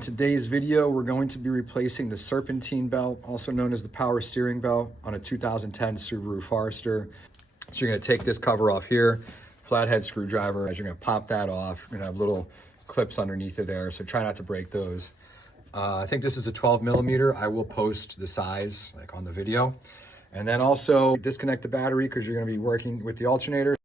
in today's video, we're going to be replacing the Serpentine belt, also known as the power steering belt, on a 2010 Subaru Forester. So you're gonna take this cover off here, flathead screwdriver, as you're gonna pop that off. You're gonna have little clips underneath of there, so try not to break those. I think this is a 12 millimeter. I will post the size like on the video. And then also disconnect the battery because you're gonna be working with the alternator.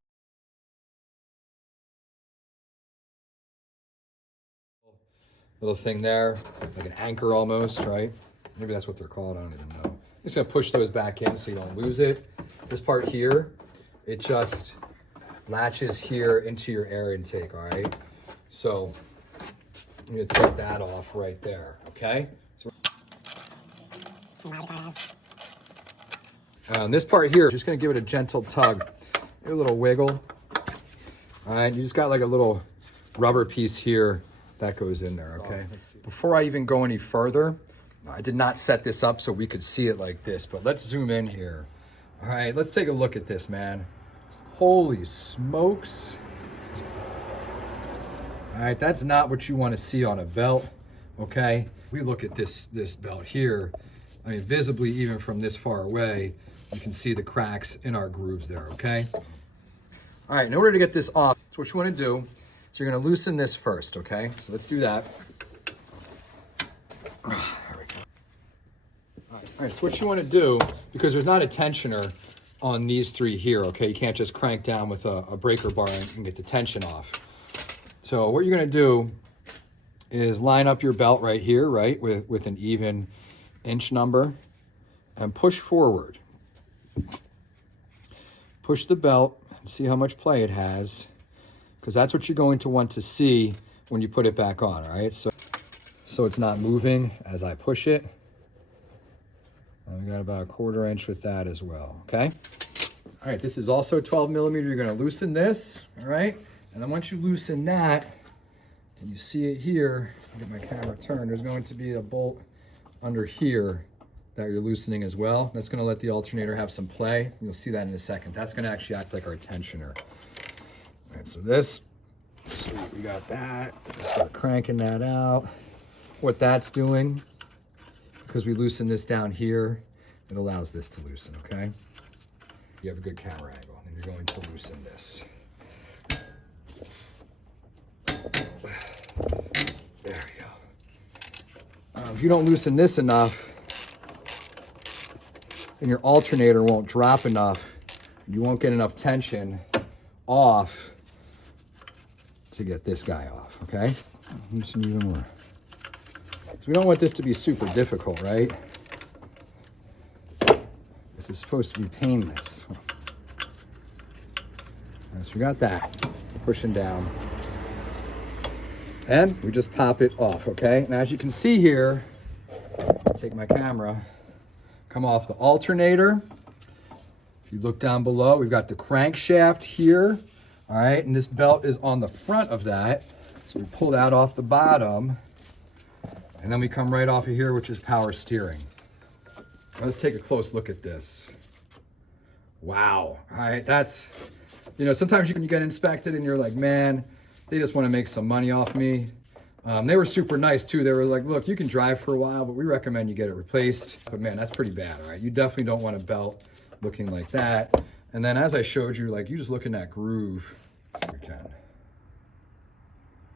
Little thing there, like an anchor almost, right? Maybe that's what they're called, I don't even know. Just gonna push those back in so you don't lose it. This part here, it just latches here into your air intake, all right? So I'm gonna take that off right there, okay? So, this part here, just gonna give it a gentle tug, give it a little wiggle. All right, you just got like a little rubber piece here that goes in there, okay? Before I even go any further, I did not set this up so we could see it like this, but let's zoom in here. All right, let's take a look at this, man. Holy smokes. All right, that's not what you want to see on a belt, okay? We look at this belt here. I mean, visibly, even from this far away, you can see the cracks in our grooves there, okay? All right, in order to get this off, so what you want to do, so you're gonna loosen this first, okay? So let's do that. There we go. All right, so what you wanna do, because there's not a tensioner on these three here, okay? You can't just crank down with a breaker bar and get the tension off. So what you're gonna do is line up your belt right here, right? With an even inch number and push forward. Push the belt and see how much play it has, because that's what you're going to want to see when you put it back on, all right? So it's not moving as I push it. I got about a 1/4 inch with that as well, okay? All right, this is also 12 millimeter. You're gonna loosen this, all right? And then once you loosen that, and you see it here, I'll get my camera turned, there's going to be a bolt under here that you're loosening as well. That's gonna let the alternator have some play. You'll see that in a second. That's gonna actually act like our tensioner. All right, so this, sweet, we got that. Start cranking that out. What that's doing, because we loosen this down here, it allows this to loosen, okay? You have a good camera angle, and you're going to loosen this. There we go. If you don't loosen this enough, then your alternator won't drop enough. You won't get enough tension off to get this guy off, okay? Loosen even more. So we don't want this to be super difficult, right? This is supposed to be painless. So we got that, pushing down. And we just pop it off, okay? And as you can see here, take my camera, come off the alternator. If you look down below, we've got the crankshaft here. All right, and this belt is on the front of that. So we pull that off the bottom, and then we come right off of here, which is power steering. Let's take a close look at this. Wow, all right, that's, you know, sometimes you can get inspected and you're like, man, they just wanna make some money off me. They were super nice too. They were like, look, you can drive for a while, but we recommend you get it replaced. But man, that's pretty bad, all right? You definitely don't want a belt looking like that. And then as I showed you, like you just look in that groove, you can.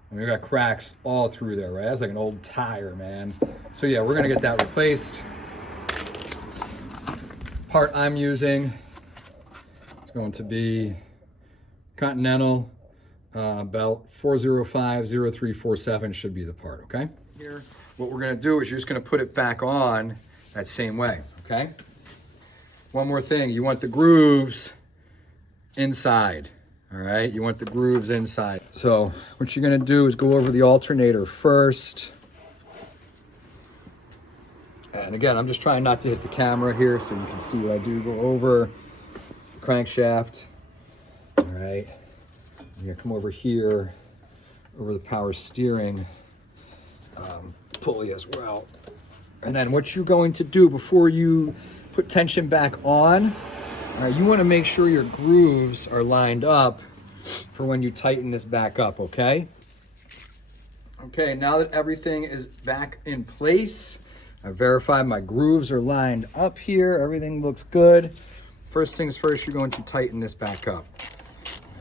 And we got cracks all through there, right? That's like an old tire, man. So yeah, we're gonna get that replaced. Part I'm using is going to be Continental belt 4050347 should be the part, okay? Here, what we're gonna do is you're just gonna put it back on that same way, okay? One more thing, you want the grooves inside, all right? You want the grooves inside. So what you're gonna do is go over the alternator first. And again, I'm just trying not to hit the camera here so you can see what I do. Go over the crankshaft, all right? You're gonna come over here, over the power steering pulley as well. And then what you're going to do before you put tension back on, all right, you wanna make sure your grooves are lined up for when you tighten this back up, okay? Okay, now that everything is back in place, I verified my grooves are lined up here. Everything looks good. First things first, you're going to tighten this back up.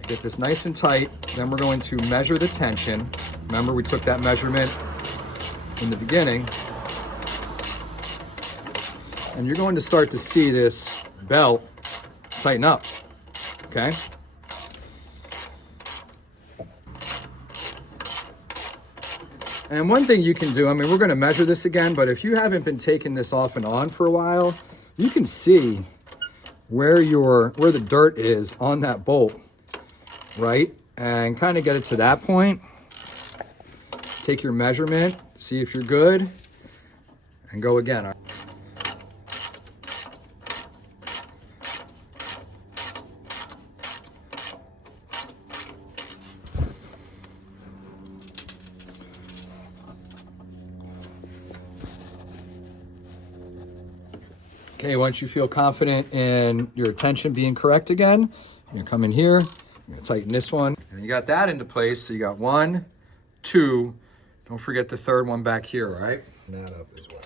Get this nice and tight. Then we're going to measure the tension. Remember, we took that measurement in the beginning. And you're going to start to see this belt tighten up, okay? And one thing you can do, I mean, we're going to measure this again, but if you haven't been taking this off and on for a while, you can see where the dirt is on that bolt, right? And kind of get it to that point. Take your measurement, see if you're good, and go again. Okay, once you feel confident in your tension being correct again, you're gonna come in here, you're gonna tighten this one, and you got that into place. So you got 1, 2, don't forget the third one back here, all right? And that up as well.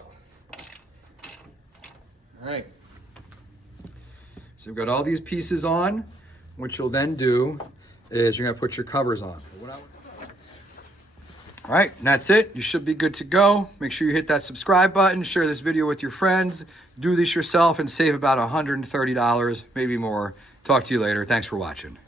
All right. So we've got all these pieces on. What you'll then do is you're gonna put your covers on. All right, and that's it. You should be good to go. Make sure you hit that subscribe button, share this video with your friends, do this yourself and save about $130, maybe more. Talk to you later. Thanks for watching.